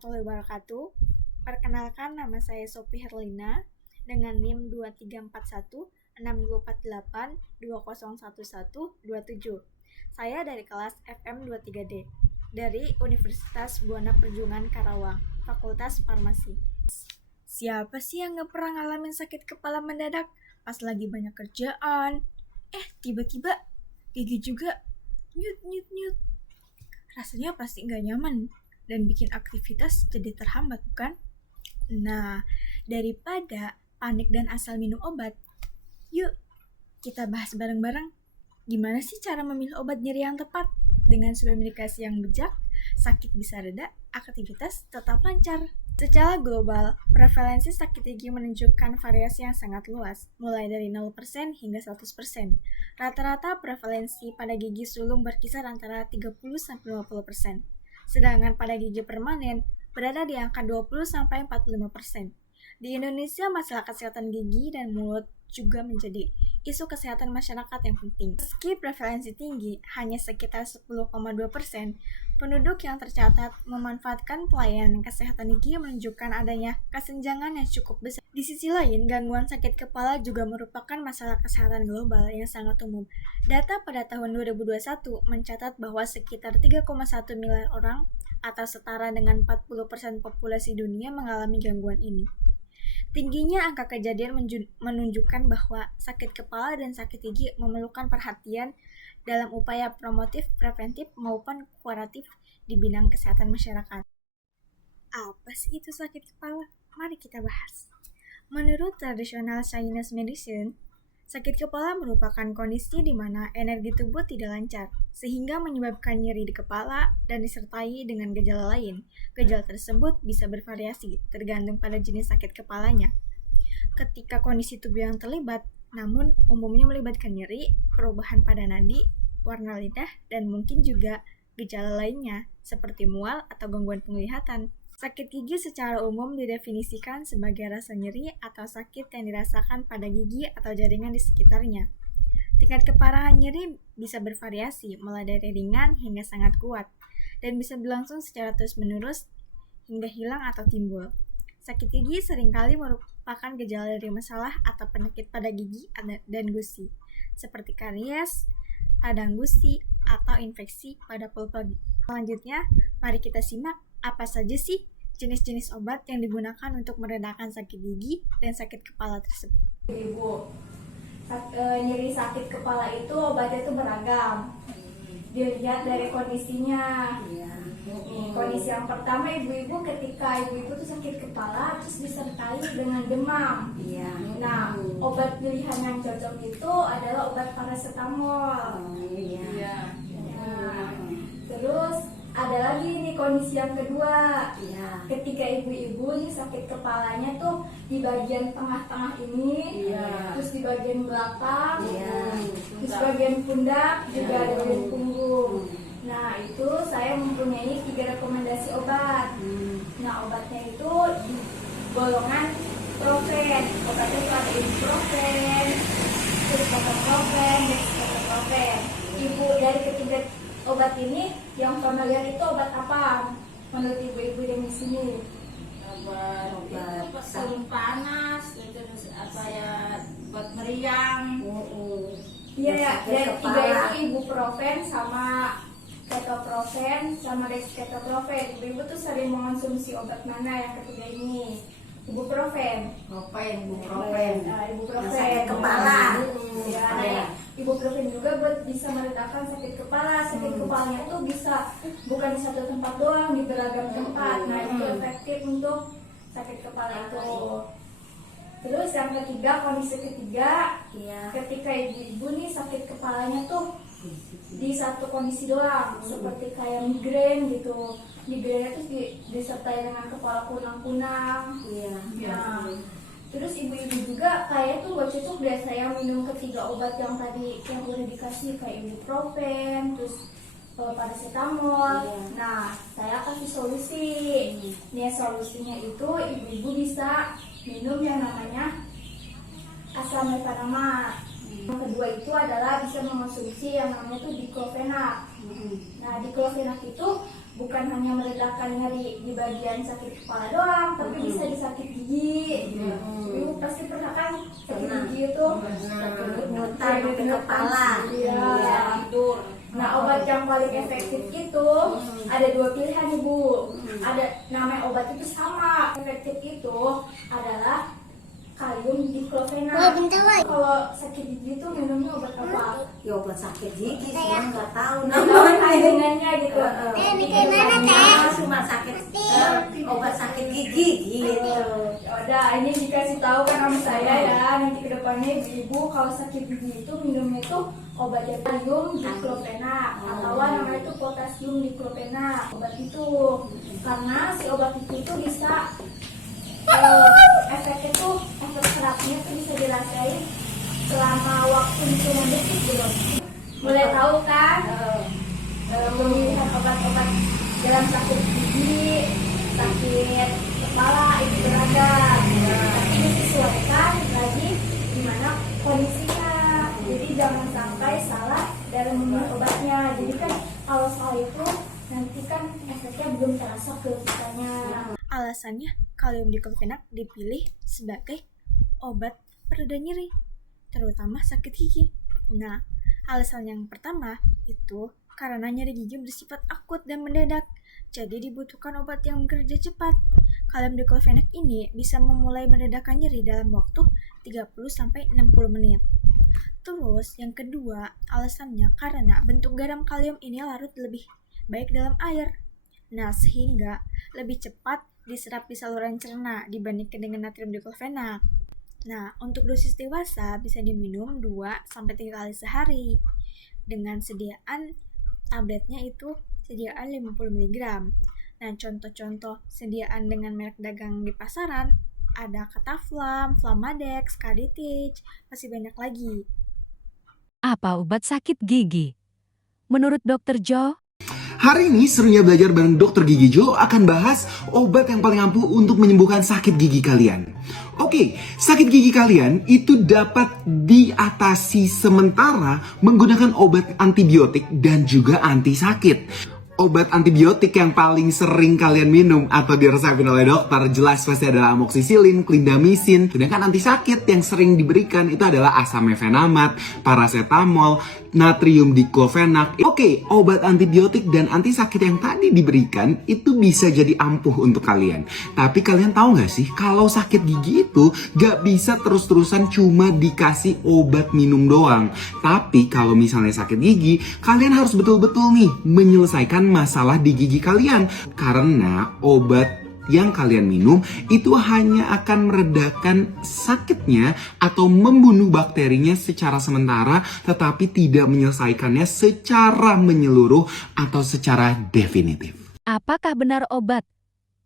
warahmatullahi wabarakatuh. Perkenalkan, nama saya Sophie Herlina dengan NIM 23416148201127. Saya dari kelas FM23D dari Universitas Buana Perjuangan Karawang, Fakultas Farmasi. Siapa sih yang gak pernah ngalamin sakit kepala mendadak pas lagi banyak kerjaan? Tiba-tiba gigi juga nyut. Rasanya pasti gak nyaman dan bikin aktivitas jadi terhambat, bukan? Nah, daripada panik dan asal minum obat, yuk kita bahas bareng-bareng gimana sih cara memilih obat nyeri yang tepat. Dengan sebuah medikasi yang bijak, sakit bisa reda, aktivitas tetap lancar. Secara global, prevalensi sakit gigi menunjukkan variasi yang sangat luas, mulai dari 0% hingga 100%. Rata-rata prevalensi pada gigi sulung berkisar antara 30-50%, sedangkan pada gigi permanen berada di angka 20-45%. Di Indonesia, masalah kesehatan gigi dan mulut juga menjadi isu kesehatan masyarakat yang penting. Meski prevalensi tinggi, hanya sekitar 10,2% penduduk yang tercatat memanfaatkan pelayanan kesehatan gigi menunjukkan adanya kesenjangan yang cukup besar. Di sisi lain, gangguan sakit kepala juga merupakan masalah kesehatan global yang sangat umum. Data pada tahun 2021 mencatat bahwa sekitar 3,1 miliar orang atau setara dengan 40% populasi dunia mengalami gangguan ini. Tingginya angka kejadian menunjukkan bahwa sakit kepala dan sakit gigi memerlukan perhatian dalam upaya promotif, preventif, maupun kuratif di bidang kesehatan masyarakat. Apa sih itu sakit kepala? Mari kita bahas. Menurut tradisional Chinese medicine, sakit kepala merupakan kondisi di mana energi tubuh tidak lancar, sehingga menyebabkan nyeri di kepala dan disertai dengan gejala lain. Gejala tersebut bisa bervariasi, tergantung pada jenis sakit kepalanya. Ketika kondisi tubuh yang terlibat, namun umumnya melibatkan nyeri, perubahan pada nadi, warna lidah, dan mungkin juga gejala lainnya, seperti mual atau gangguan penglihatan. Sakit gigi secara umum didefinisikan sebagai rasa nyeri atau sakit yang dirasakan pada gigi atau jaringan di sekitarnya. Tingkat keparahan nyeri bisa bervariasi, mulai dari ringan hingga sangat kuat, dan bisa berlangsung secara terus-menerus hingga hilang atau timbul. Sakit gigi seringkali merupakan gejala dari masalah atau penyakit pada gigi dan gusi, seperti karies, radang gusi, atau infeksi pada pulpa. Selanjutnya, mari kita simak apa saja sih jenis-jenis obat yang digunakan untuk meredakan sakit gigi dan sakit kepala tersebut. Ibu, nyeri sakit kepala itu obatnya itu beragam. Dilihat dari kondisinya. Kondisi yang pertama, ibu-ibu ketika ibu-ibu tuh sakit kepala terus disertai dengan demam. Nah, obat pilihan yang cocok itu adalah obat paracetamol. Terus ada lagi nih kondisi yang kedua. Ketika ibu-ibu nih sakit kepalanya tuh di bagian tengah-tengah ini, terus di bagian belakang, terus bagian pundak, juga di bagian punggung. Nah, itu saya mempunyai 3 rekomendasi obat. Nah, obatnya itu di golongan profen. Obatnya itu ada ibuprofen, terus ketoprofen, dextroprofen. Ibu, dari ketiga obat ini yang familiar itu obat apa menurut ibu-ibu yang di sini? Obat salin panas, itu apa ya, buat meriang. Iya, dan tiga itu ibuprofen sama ketoprofen sama dextroprofen. Ibu-ibu tuh sering mengonsumsi obat mana yang ketiga ini? Ibuprofen. Ibuprofen. Ibuprofen. Sakit kepala. Ibuprofen juga buat bisa meredakan sakit kepala. Sakit kepalanya tuh bisa bukan di satu tempat doang, di beragam tempat. Nah, itu efektif untuk sakit kepala itu. Terus yang ketiga, kondisi ketiga, ketika ibu-ibu nih sakit kepalanya tuh di satu kondisi doang, seperti kayak migrain gitu. Migrainnya tuh disertai dengan kepala kunang-kunang. Nah, terus ibu-ibu juga kayak tuh gak cocok biasa yang minum ketiga obat yang tadi yang udah dikasih, kayak ibuprofen, terus paracetamol. Nah, saya kasih solusi. Nih, solusinya itu ibu-ibu bisa minum yang namanya asam mefenamic. Yang kedua itu adalah bisa mengonsumsi yang namanya tuh diklofenak. Nah, diklofenak itu bukan hanya meredakan nyeri di bagian sakit kepala doang, tapi bisa di sakit gigi. Ibu pasti pernah kan sakit gigi itu Nyutan ke kepala. Iya. Tidur. Nah, obat yang paling efektif itu ada dua pilihan Ibu. Ada namanya obat itu sama. Efektif itu adalah kalium diklofenak. Kalau sakit gigi itu minumnya obat apa? Ya obat sakit gigi, saya nggak tahu. Apa kandungannya gitu? Ini kayak mana teh? Cuma sakit obat sakit gigi gitu. Ya udah, ini dikasih tahu kan sama saya ya. Nanti kedepannya ibu kalau sakit gigi itu minumnya itu obatnya kalium diklofenak atau namanya itu potasium diklofenak. Obat itu karena si obat itu bisa efeknya tuh, efek serapnya tuh bisa dirasain selama waktu hitungan detik gitu. Mulai tahu kan pemilihan obat-obat dalam sakit gigi, sakit kepala itu beragam, tapi disesuaikan lagi gimana kondisinya. Jadi jangan sampai salah dalam memilih obatnya. Jadi kan kalau salah itu nanti kan efeknya belum terasa ke kitanya. Alasannya kalium diklofenak dipilih sebagai obat pereda nyeri, terutama sakit gigi. Nah, alasan yang pertama itu karena nyeri gigi bersifat akut dan mendadak, jadi dibutuhkan obat yang bekerja cepat. Kalium diklofenak ini bisa memulai meredakan nyeri dalam waktu 30-60 menit. Terus yang kedua, alasannya karena bentuk garam kalium ini larut lebih baik dalam air. Nah, sehingga lebih cepat diserap di saluran cerna dibandingkan dengan natrium diklofenak. Nah, untuk dosis dewasa bisa diminum 2-3 kali sehari dengan sediaan tabletnya itu sediaan 50 mg. Nah, contoh-contoh sediaan dengan merek dagang di pasaran ada Cataflam, Flamadex, Kaditich, masih banyak lagi. Apa obat sakit gigi? Menurut Dr. Jo, hari ini serunya belajar bareng Dr. Gigi Jo akan bahas obat yang paling ampuh untuk menyembuhkan sakit gigi kalian. Oke, sakit gigi kalian itu dapat diatasi sementara menggunakan obat antibiotik dan juga anti sakit. Obat antibiotik yang paling sering kalian minum atau diresepin oleh dokter jelas pasti adalah amoksisilin, clindamycin. Sedangkan anti sakit yang sering diberikan itu adalah asam mefenamat, paracetamol, natrium diklofenak. Oke, obat antibiotik dan anti sakit yang tadi diberikan itu bisa jadi ampuh untuk kalian. Tapi kalian tahu gak sih kalau sakit gigi itu gak bisa terus-terusan cuma dikasih obat minum doang. Tapi kalau misalnya sakit gigi, kalian harus betul-betul nih menyelesaikan masalah di gigi kalian. Karena obat yang kalian minum itu hanya akan meredakan sakitnya atau membunuh bakterinya secara sementara, tetapi tidak menyelesaikannya secara menyeluruh atau secara definitif. apakah benar obat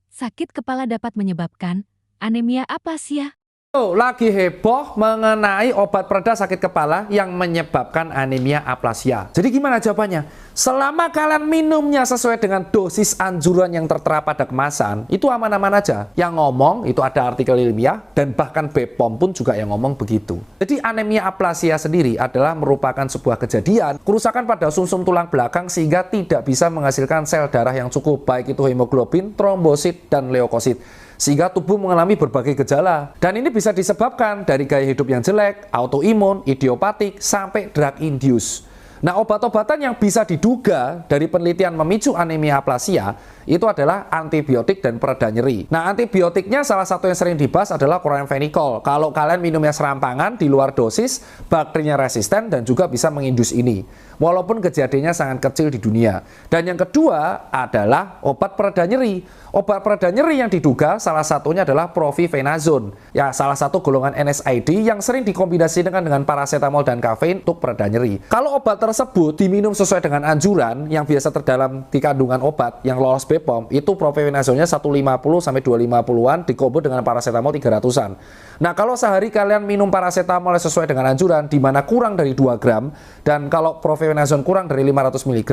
sakit kepala dapat menyebabkan anemia aplasia? Lagi heboh mengenai obat pereda sakit kepala yang menyebabkan anemia aplasia. Jadi gimana jawabannya? Selama kalian minumnya sesuai dengan dosis anjuran yang tertera pada kemasan, itu aman-aman aja. Yang ngomong itu ada artikel ilmiah dan bahkan BPOM pun juga yang ngomong begitu. Jadi anemia aplasia sendiri adalah merupakan sebuah kejadian kerusakan pada sumsum tulang belakang sehingga tidak bisa menghasilkan sel darah yang cukup, baik itu hemoglobin, trombosit, dan leukosit. Sehingga tubuh mengalami berbagai gejala. Dan ini bisa disebabkan dari gaya hidup yang jelek, autoimun, idiopatik, sampai drug induce. Nah, obat-obatan yang bisa diduga dari penelitian memicu anemia aplasia itu adalah antibiotik dan pereda nyeri. Nah, antibiotiknya salah satu yang sering dibahas adalah chloramphenicol. Kalau kalian minumnya serampangan di luar dosis, bakterinya resisten dan juga bisa mengindus ini. Walaupun kejadiannya sangat kecil di dunia. Dan yang kedua adalah obat pereda nyeri. Obat pereda nyeri yang diduga salah satunya adalah profenazone. Ya, salah satu golongan NSAID yang sering dikombinasikan dengan paracetamol dan kafein untuk pereda nyeri. Kalau obat tersebut diminum sesuai dengan anjuran yang biasa terdalam di kandungan obat yang lolos BPOM, itu profenazonnya 150 sampai 250-an dikombo dengan paracetamol 300-an. Nah, kalau sehari kalian minum paracetamol sesuai dengan anjuran di mana kurang dari 2 gram dan kalau profenazone kurang dari 500 mg,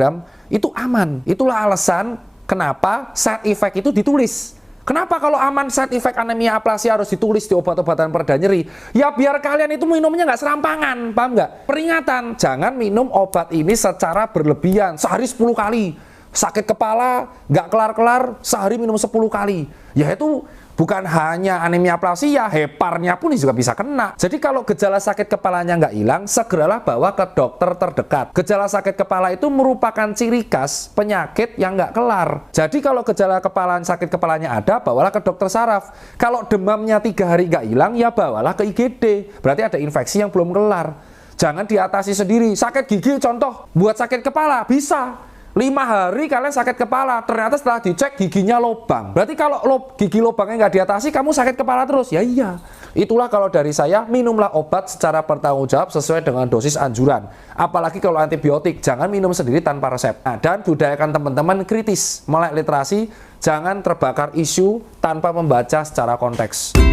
itu aman. Itulah alasan kenapa side effect itu ditulis. Kenapa kalau aman side effect anemia aplasia harus ditulis di obat-obatan pereda nyeri? Ya biar kalian itu minumnya nggak serampangan, paham nggak? Peringatan, jangan minum obat ini secara berlebihan, sehari 10 kali. sakit kepala, nggak kelar-kelar, sehari minum 10 kali. Ya itu bukan hanya anemia aplasia, heparnya pun juga bisa kena. Jadi kalau gejala sakit kepalanya nggak hilang, segeralah bawa ke dokter terdekat. Gejala sakit kepala itu merupakan ciri khas penyakit yang nggak kelar. Jadi kalau gejala sakit kepalanya ada, bawalah ke dokter saraf. Kalau demamnya 3 hari nggak hilang, ya bawalah ke IGD. Berarti ada infeksi yang belum kelar. Jangan diatasi sendiri. Sakit gigi contoh, buat sakit kepala, bisa. 5 hari kalian sakit kepala, ternyata setelah dicek giginya lobang. Berarti kalau gigi lobangnya nggak diatasi, kamu sakit kepala terus. Ya iya. Itulah kalau dari saya, minumlah obat secara bertanggung jawab sesuai dengan dosis anjuran. Apalagi kalau antibiotik, jangan minum sendiri tanpa resep. Nah, dan budayakan teman-teman kritis, melek literasi, jangan terbakar isu tanpa membaca secara konteks.